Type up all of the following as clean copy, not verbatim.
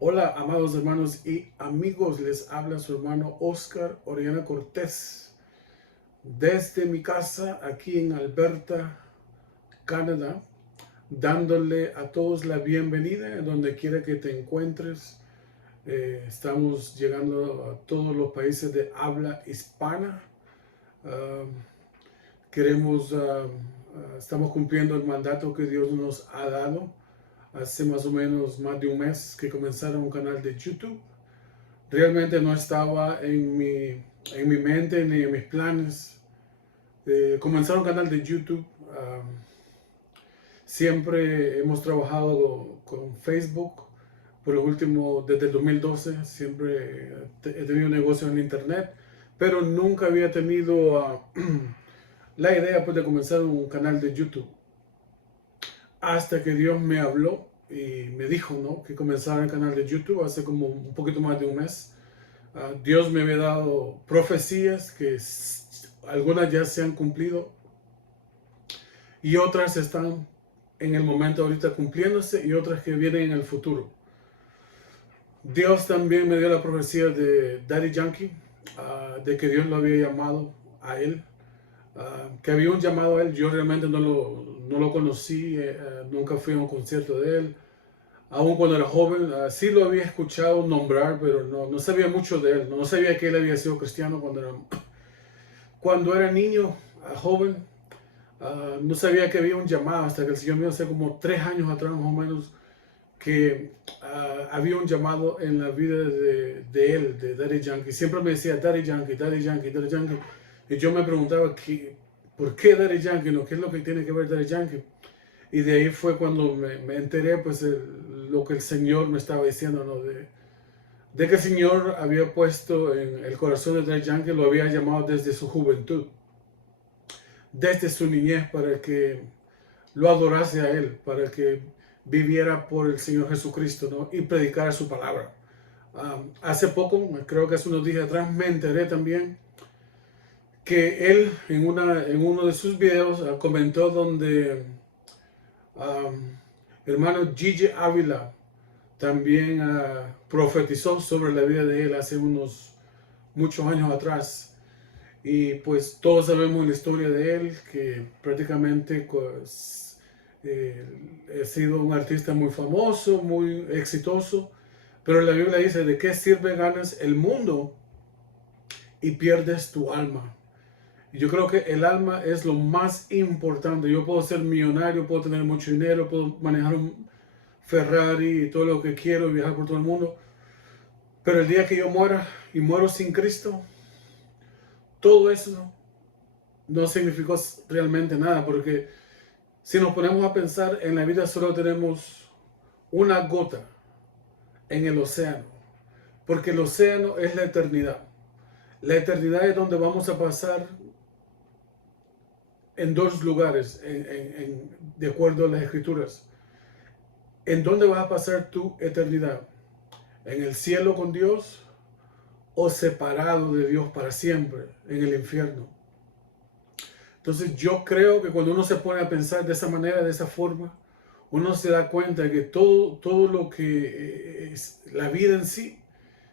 Hola, amados hermanos y amigos, les habla su hermano Oscar Oriana Cortés desde mi casa aquí en Alberta, Canadá, dándole a todos la bienvenida en donde quiera que te encuentres. Estamos llegando a todos los países de habla hispana. Um, Estamos cumpliendo el mandato que Dios nos ha dado. Hace más o menos más de un mes que comenzaron un canal de YouTube. Realmente no estaba en mi mente ni en mis planes comenzar un canal de YouTube. Siempre hemos trabajado con Facebook por los últimos, desde el 2012, siempre he tenido negocios en internet, pero nunca había tenido la idea pues, de comenzar un canal de YouTube. Hasta que Dios me habló y me dijo, ¿no?, que comenzara el canal de YouTube hace como un poquito más de un mes. Dios me había dado profecías que algunas ya se han cumplido y otras están en el momento ahorita cumpliéndose y otras que vienen en el futuro. Dios también me dio la profecía de Daddy Yankee, de que Dios lo había llamado a él, que había un llamado a él. Yo realmente no lo conocí, nunca fui a un concierto de él. Aún cuando era joven, sí lo había escuchado nombrar, pero no sabía mucho de él. No sabía que él había sido cristiano cuando era niño, joven. No sabía que había un llamado hasta que el Señor me dio hace como 3 años atrás más o menos, que había un llamado en la vida de él, de Daddy Yankee. Siempre me decía Daddy Yankee, Daddy Yankee, Daddy Yankee. Y yo me preguntaba, ¿por qué Daddy Yankee? ¿No? ¿Qué es lo que tiene que ver Daddy Yankee? Y de ahí fue cuando me enteré pues lo que el Señor me estaba diciendo, ¿no? De que el Señor había puesto en el corazón de Daddy Yankee, lo había llamado desde su juventud, desde su niñez, para que lo adorase a Él, para que viviera por el Señor Jesucristo, ¿no?, y predicara su palabra. Hace poco, creo que hace unos días atrás, me enteré también que él en uno de sus videos comentó donde hermano Gigi Ávila también profetizó sobre la vida de él hace muchos años atrás. Y pues todos sabemos la historia de él, que prácticamente pues, ha sido un artista muy famoso, muy exitoso, pero la Biblia dice, ¿de qué sirve ganas el mundo y pierdes tu alma? Y yo creo que el alma es lo más importante. Yo puedo ser millonario, puedo tener mucho dinero, puedo manejar un Ferrari y todo lo que quiero, viajar por todo el mundo, pero el día que yo muera y muero sin Cristo, todo eso no significó realmente nada, porque si nos ponemos a pensar, en la vida solo tenemos una gota en el océano, porque el océano es la eternidad. La eternidad es donde vamos a pasar en dos lugares, de acuerdo a las escrituras. ¿En dónde vas a pasar tu eternidad? ¿En el cielo con Dios o separado de Dios para siempre en el infierno? Entonces yo creo que cuando uno se pone a pensar de esa manera, de esa forma, uno se da cuenta de que todo lo que es la vida en sí,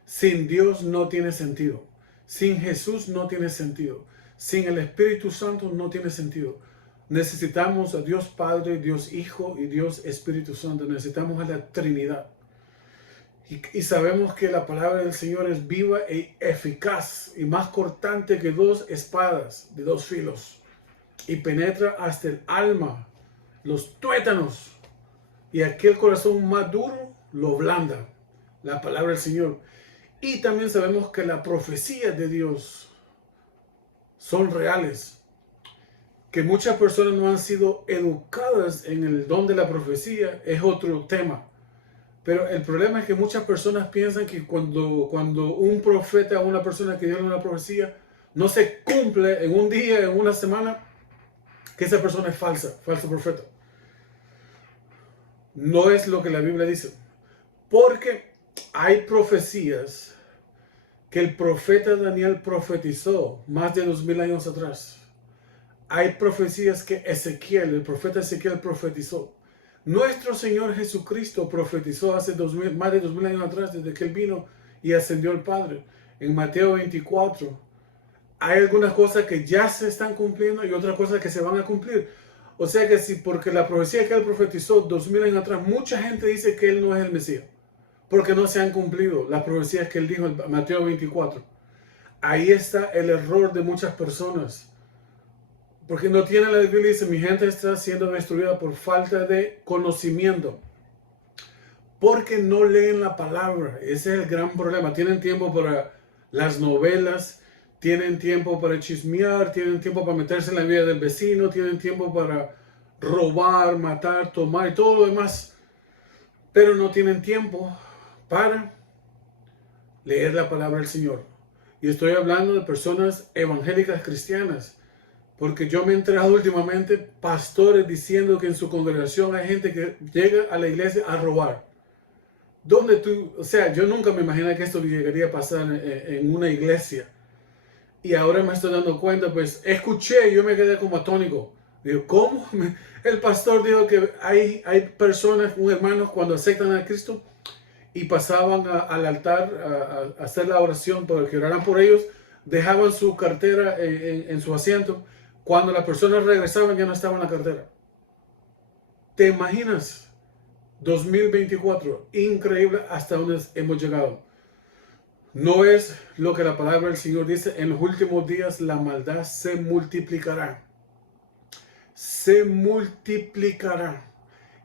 sin Dios no tiene sentido. Sin Jesús no tiene sentido. Sin el Espíritu Santo no tiene sentido. Necesitamos a Dios Padre, Dios Hijo y Dios Espíritu Santo. Necesitamos a la Trinidad. Y sabemos que la palabra del Señor es viva e eficaz y más cortante que dos espadas de dos filos. Y penetra hasta el alma, los tuétanos, y aquel corazón más duro lo blanda. La palabra del Señor. Y también sabemos que las profecías de Dios son reales, que muchas personas no han sido educadas en el don de la profecía, es otro tema. Pero el problema es que muchas personas piensan que cuando un profeta o una persona que dio una profecía no se cumple en un día, en una semana, que esa persona es falso profeta. No es lo que la Biblia dice. Porque hay profecías que el profeta Daniel profetizó más de 2000 años atrás. Hay profecías que el profeta Ezequiel profetizó Nuestro Señor Jesucristo profetizó hace más de 2000 años atrás, desde que Él vino y ascendió al Padre. En Mateo 24, hay algunas cosas que ya se están cumpliendo y otras cosas que se van a cumplir. O sea que sí, porque la profecía que Él profetizó 2000 años atrás, mucha gente dice que Él no es el Mesías, porque no se han cumplido las profecías que Él dijo en Mateo 24. Ahí está el error de muchas personas. Porque no tiene la Biblia y dice, mi gente está siendo destruida por falta de conocimiento. Porque no leen la palabra. Ese es el gran problema. Tienen tiempo para las novelas, tienen tiempo para chismear, tienen tiempo para meterse en la vida del vecino, tienen tiempo para robar, matar, tomar y todo lo demás. Pero no tienen tiempo para leer la palabra del Señor. Y estoy hablando de personas evangélicas cristianas. Porque yo me he enterado últimamente pastores diciendo que en su congregación hay gente que llega a la iglesia a robar. O sea, yo nunca me imaginé que esto llegaría a pasar en una iglesia. Y ahora me estoy dando cuenta, pues escuché y yo me quedé como atónico. Digo, ¿cómo? El pastor dijo que hay personas, hermanos, cuando aceptan a Cristo y pasaban al altar a hacer la oración para que oraran por ellos, dejaban su cartera en su asiento. Cuando las personas regresaban ya no estaba en la cartera. ¿Te imaginas? 2024, increíble hasta donde hemos llegado. No es lo que la palabra del Señor dice, en los últimos días la maldad se multiplicará. Se multiplicará.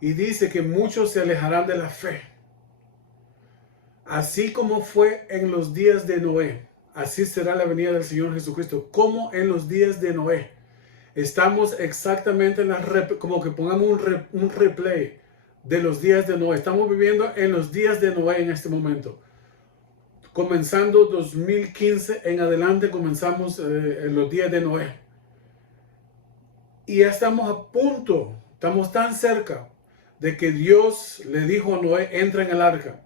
Y dice que muchos se alejarán de la fe. Así como fue en los días de Noé, así será la venida del Señor Jesucristo, como en los días de Noé. Estamos exactamente como que pongamos un replay de los días de Noé. Estamos viviendo en los días de Noé en este momento. Comenzando 2015 en adelante comenzamos en los días de Noé. Y ya estamos a punto, estamos tan cerca de que Dios le dijo a Noé, entra en el arca.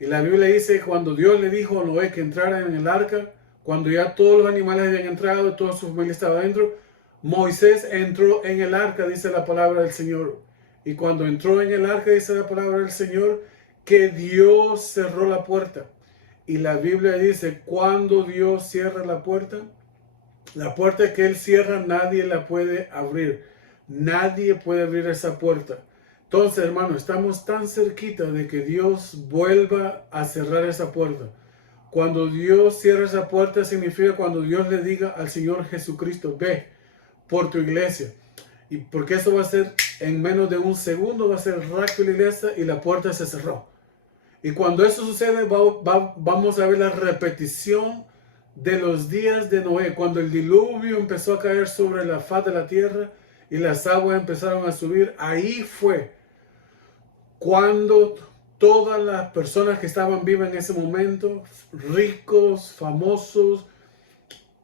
Y la Biblia dice, cuando Dios le dijo a Noé que entrara en el arca, cuando ya todos los animales habían entrado, toda su familia estaba dentro, Moisés entró en el arca, dice la palabra del Señor. Y cuando entró en el arca, dice la palabra del Señor, que Dios cerró la puerta. Y la Biblia dice, cuando Dios cierra la puerta que Él cierra, nadie la puede abrir. Nadie puede abrir esa puerta. Entonces, hermano, estamos tan cerquita de que Dios vuelva a cerrar esa puerta. Cuando Dios cierra esa puerta, significa cuando Dios le diga al Señor Jesucristo, ve por tu iglesia. Y porque eso va a ser en menos de un segundo, va a ser rápido la iglesia y la puerta se cerró. Y cuando eso sucede, vamos a ver la repetición de los días de Noé, cuando el diluvio empezó a caer sobre la faz de la tierra y las aguas empezaron a subir. Ahí fue cuando todas las personas que estaban vivas en ese momento, ricos, famosos,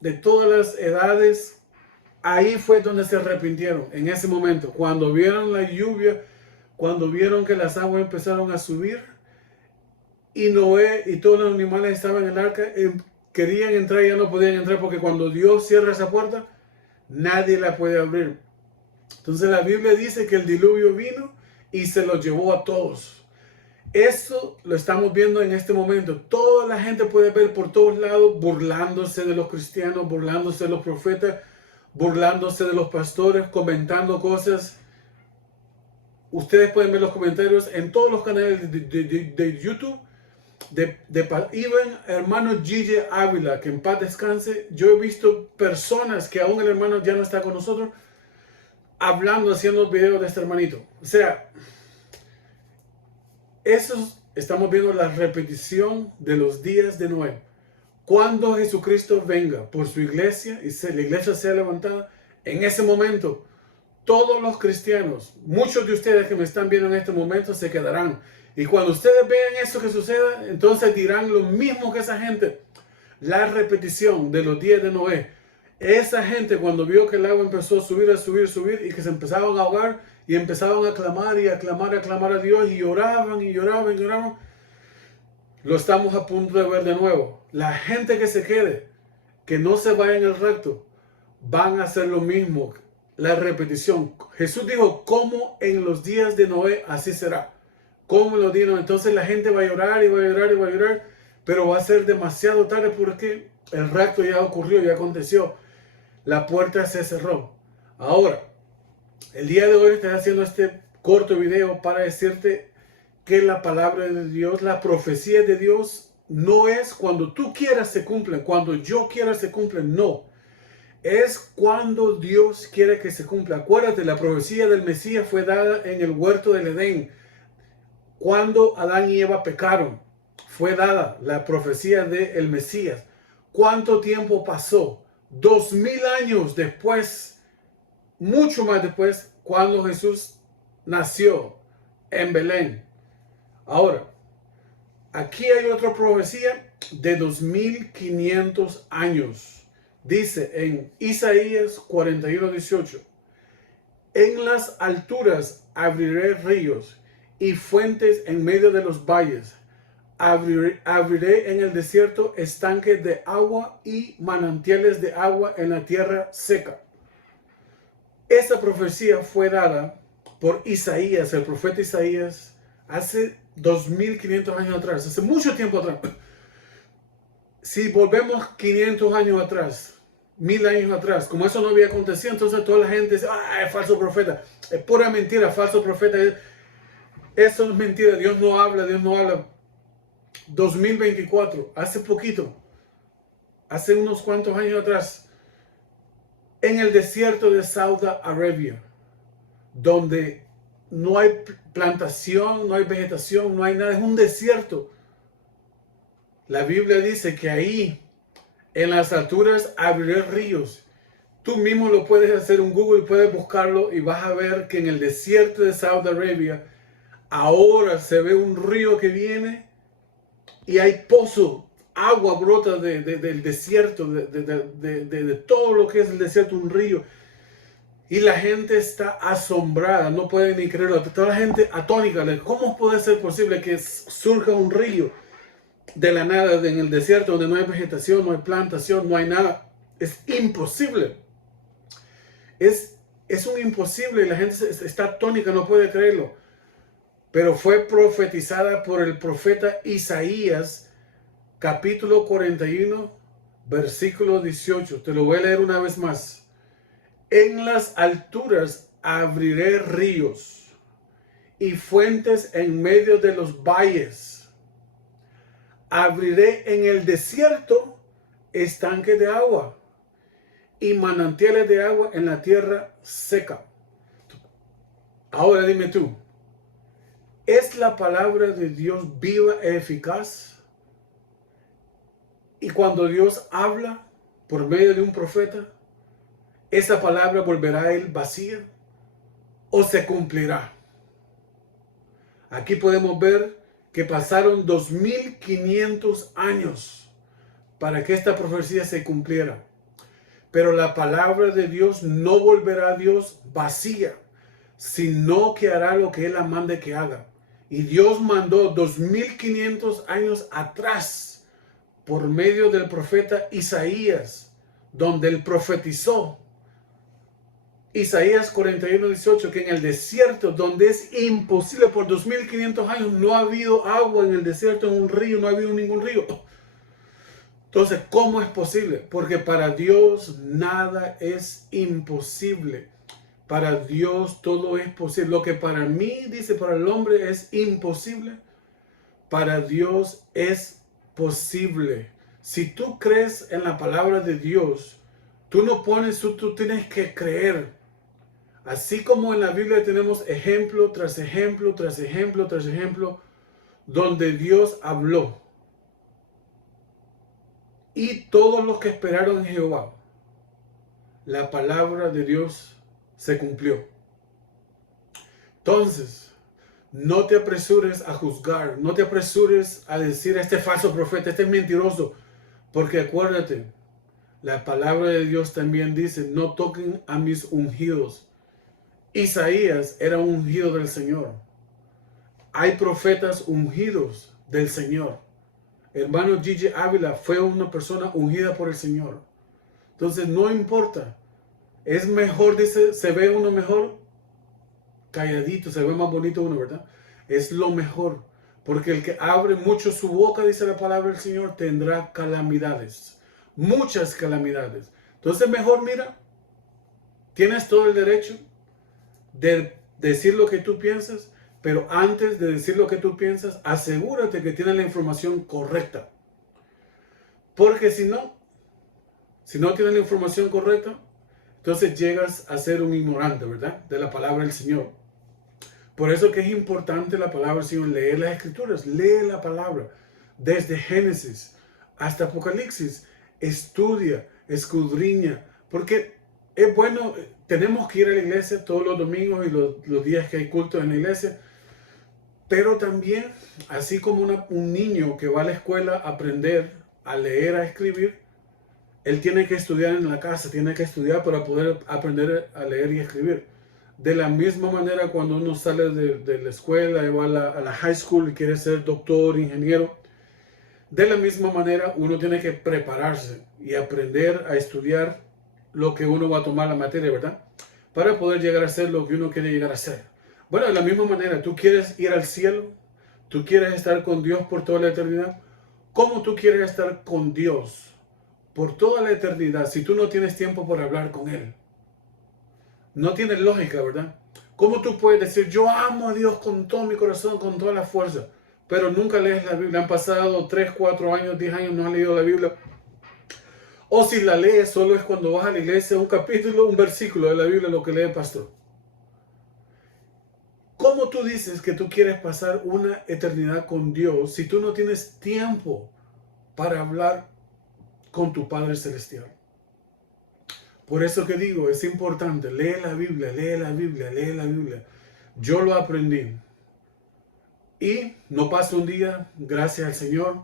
de todas las edades, ahí fue donde se arrepintieron, en ese momento, cuando vieron la lluvia, cuando vieron que las aguas empezaron a subir y Noé y todos los animales estaban en el arca, querían entrar y ya no podían entrar, porque cuando Dios cierra esa puerta, nadie la puede abrir. Entonces la Biblia dice que el diluvio vino y se los llevó a todos. Eso lo estamos viendo en este momento. Toda la gente puede ver por todos lados, burlándose de los cristianos, burlándose de los profetas, burlándose de los pastores, comentando cosas. Ustedes pueden ver los comentarios en todos los canales de YouTube. Even hermano Gigi Ávila, que en paz descanse. Yo he visto personas que aún el hermano ya no está con nosotros, hablando, haciendo videos de este hermanito. O sea, estamos viendo la repetición de los días de Noé. Cuando Jesucristo venga por su iglesia y la iglesia sea levantada, en ese momento todos los cristianos, muchos de ustedes que me están viendo en este momento, se quedarán. Y cuando ustedes vean eso que suceda, entonces dirán lo mismo que esa gente. La repetición de los días de Noé. Esa gente, cuando vio que el agua empezó a subir, y que se empezaban a ahogar y empezaban a clamar y a clamar a Dios, y lloraban y lloraban y lloraban, lo estamos a punto de ver de nuevo. La gente que se quede, que no se vaya en el recto, van a hacer lo mismo. la repetición. Jesús dijo, como en los días de Noé, así será. Como en los días de Noé. Entonces la gente va a llorar y va a llorar y va a llorar, pero va a ser demasiado tarde porque el rapto ya ocurrió, ya aconteció. La puerta se cerró. Ahora, el día de hoy estoy haciendo este corto video para decirte que la palabra de Dios, la profecía de Dios, no es cuando tú quieras se cumplen, cuando yo quiera se cumplen, no. Es cuando Dios quiere que se cumpla. Acuérdate, la profecía del Mesías fue dada en el huerto del Edén. Cuando Adán y Eva pecaron, fue dada la profecía del Mesías. ¿Cuánto tiempo pasó? 2000 años después, mucho más después, cuando Jesús nació en Belén. Ahora, aquí hay otra profecía de 2500 años. Dice en Isaías 41:18, en las alturas abriré ríos y fuentes en medio de los valles. Abriré en el desierto estanques de agua y manantiales de agua en la tierra seca. Esta profecía fue dada por Isaías, el profeta Isaías, hace 2500 años atrás, hace mucho tiempo atrás. Si volvemos 500 años atrás, 1000 años atrás, como eso no había acontecido, entonces toda la gente dice, ah, es falso profeta, es pura mentira, falso profeta. Eso es mentira, Dios no habla, Dios no habla. 2024, hace poquito, hace unos cuantos años atrás, en el desierto de Saudi Arabia, donde no hay plantación, no hay vegetación, no hay nada, es un desierto. La Biblia dice que ahí, en las alturas, abriré ríos. Tú mismo lo puedes hacer en Google, puedes buscarlo y vas a ver que en el desierto de Saudi Arabia, ahora se ve un río que viene y hay pozo, agua brota del desierto, de todo lo que es el desierto, un río. Y la gente está asombrada, no pueden ni creerlo. Toda la gente atónica, ¿cómo puede ser posible que surja un río de la nada en el desierto donde no hay vegetación, no hay plantación, no hay nada? Es imposible. Es un imposible y la gente está atónica, no puede creerlo. Pero fue profetizada por el profeta Isaías, capítulo 41, versículo 18. Te lo voy a leer una vez más. En las alturas abriré ríos y fuentes en medio de los valles. Abriré en el desierto estanques de agua y manantiales de agua en la tierra seca. Ahora dime tú, ¿es la palabra de Dios viva e eficaz? Y cuando Dios habla por medio de un profeta, ¿esa palabra volverá a él vacía o se cumplirá? Aquí podemos ver que pasaron 2500 años para que esta profecía se cumpliera. Pero la palabra de Dios no volverá a Dios vacía, sino que hará lo que Él la mande que haga. Y Dios mandó 2500 años atrás, por medio del profeta Isaías, donde Él profetizó. Isaías 41:18, que en el desierto, donde es imposible, por 2500 años no ha habido agua en el desierto, en un río, no ha habido ningún río. Entonces, ¿cómo es posible? Porque para Dios nada es imposible. Para Dios todo es posible. Lo que para mí, dice, para el hombre es imposible, para Dios es posible. Si tú crees en la palabra de Dios, tú no pones, tú tienes que creer. Así como en la Biblia tenemos ejemplo tras ejemplo, tras ejemplo, tras ejemplo, donde Dios habló. Y todos los que esperaron en Jehová, la palabra de Dios se cumplió. Entonces, no te apresures a juzgar, no te apresures a decir este falso profeta, este es mentiroso, porque acuérdate, la palabra de Dios también dice, no toquen a mis ungidos. Isaías era un ungido del Señor. Hay profetas ungidos del Señor. Hermano Gigi Ávila fue una persona ungida por el Señor. Entonces no importa. Es mejor, dice, se ve uno mejor calladito, se ve más bonito uno, ¿verdad? Es lo mejor. Porque el que abre mucho su boca, dice la palabra del Señor, tendrá calamidades. Muchas calamidades. Entonces mejor, mira, tienes todo el derecho de decir lo que tú piensas, pero antes de decir lo que tú piensas, asegúrate que tienes la información correcta. Porque si no tienes la información correcta, entonces llegas a ser un ignorante, ¿verdad? De la palabra del Señor. Por eso que es importante la palabra del Señor, leer las Escrituras, lee la palabra. Desde Génesis hasta Apocalipsis, estudia, escudriña, porque es bueno, tenemos que ir a la iglesia todos los domingos y los días que hay culto en la iglesia, pero también, así como un niño que va a la escuela a aprender a leer, a escribir, él tiene que estudiar en la casa, tiene que estudiar para poder aprender a leer y escribir. De la misma manera, cuando uno sale de la escuela y va a la high school y quiere ser doctor, ingeniero, de la misma manera uno tiene que prepararse y aprender a estudiar lo que uno va a tomar la materia, ¿verdad? Para poder llegar a ser lo que uno quiere llegar a ser. Bueno, de la misma manera, tú quieres ir al cielo, tú quieres estar con Dios por toda la eternidad. ¿Cómo tú quieres estar con Dios por toda la eternidad si tú no tienes tiempo para hablar con Él? No tiene lógica, ¿verdad? ¿Cómo tú puedes decir, yo amo a Dios con todo mi corazón, con toda la fuerza, pero nunca lees la Biblia? Han pasado 3, 4 años, 10 años, no has leído la Biblia. O si la lees, solo es cuando vas a la iglesia, un capítulo, un versículo de la Biblia, lo que lee el pastor. ¿Cómo tú dices que tú quieres pasar una eternidad con Dios si tú no tienes tiempo para hablar con tu Padre Celestial? Por eso que digo, es importante, lee la Biblia, lee la Biblia, lee la Biblia. Yo lo aprendí. Y no pasa un día, gracias al Señor,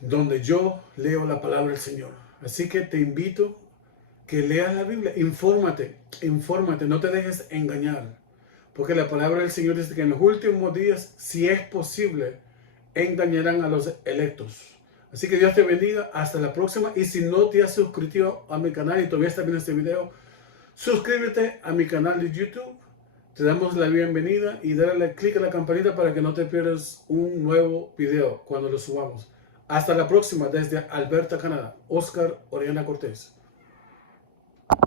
donde yo leo la palabra del Señor. Así que te invito que leas la Biblia, infórmate, infórmate, no te dejes engañar. Porque la palabra del Señor dice que en los últimos días, si es posible, engañarán a los electos. Así que Dios te bendiga, hasta la próxima. Y si no te has suscrito a mi canal y todavía estás viendo este video, suscríbete a mi canal de YouTube. Te damos la bienvenida y dale clic a la campanita para que no te pierdas un nuevo video cuando lo subamos. Hasta la próxima desde Alberta, Canadá. Oscar Oriana Cortés.